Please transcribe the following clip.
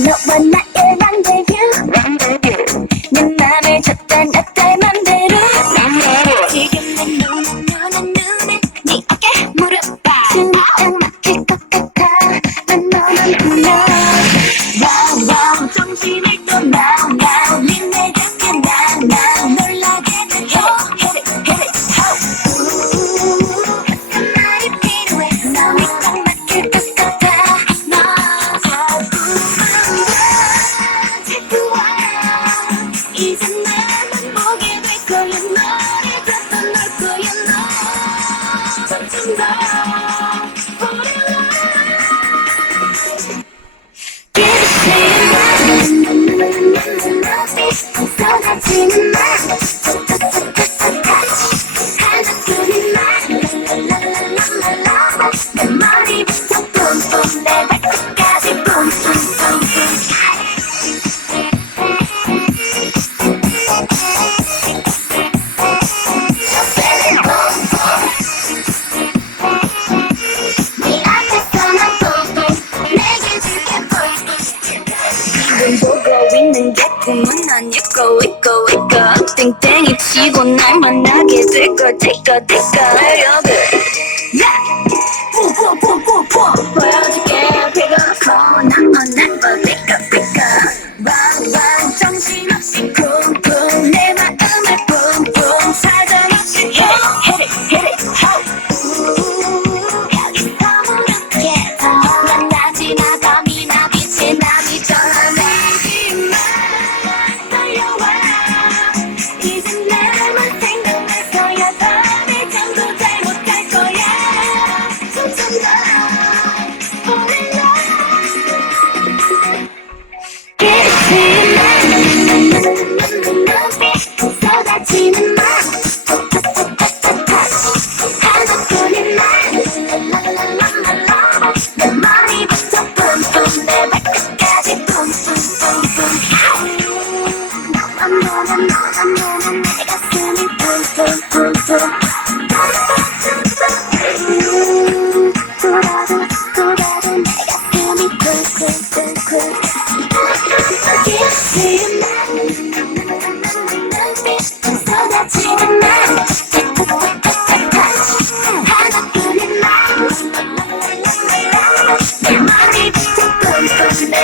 너와 나의 맘대로 내 맘을 쳤던 어떨 맘대로 지금 내 눈에 네 어깨 무릎봐 숨이 딱 막힐 것 같아 난 너만 불러 와우 와우 정신을 또 now now 니네 곁에 now now 놀라게 돼 hit it hit it ho 한 말이 필요해 숨이 딱 막힐 것 같아 이제 나만 보게 될 거야 너를 잡아 놓을 거야 너 점점 더 쏟아지는 말 하나뿐인 말 랄랄랄랄랄라 내 머리부터 뿜뿜 내 발끝까지 뿜뿜뿜뿜 보고 있는 게 꿈은 아니고 있고 땡땡이 치고 날 만나게 될걸 될걸 야! 뽀뽀뽀뽀뽀 보여줄게 피고 난 never pick up 왕왕 정신없이 쿵쿵 내 마음을 뿜뿜 사정없이 hit it 여기서 무릎게 만나지 마 밤이나 빛이 나기 전에 이제 나만 생각날 거야 밤에 잠도 잘 못 잘 거야 점점 더 fall in love 쏟아지는 말 하나뿐인 말 랄랄랄랄라 내 머리부터 뿜뿜 내 발끝까지 뿜뿜뿜뿜 너만 보면 내 가슴이 뿜뿜뿜뿜 돌아도 내 가슴이 쿵쿵쿵쿵 쏟아지는 말 하나뿐인 말 내 머리부터 뿜뿜 내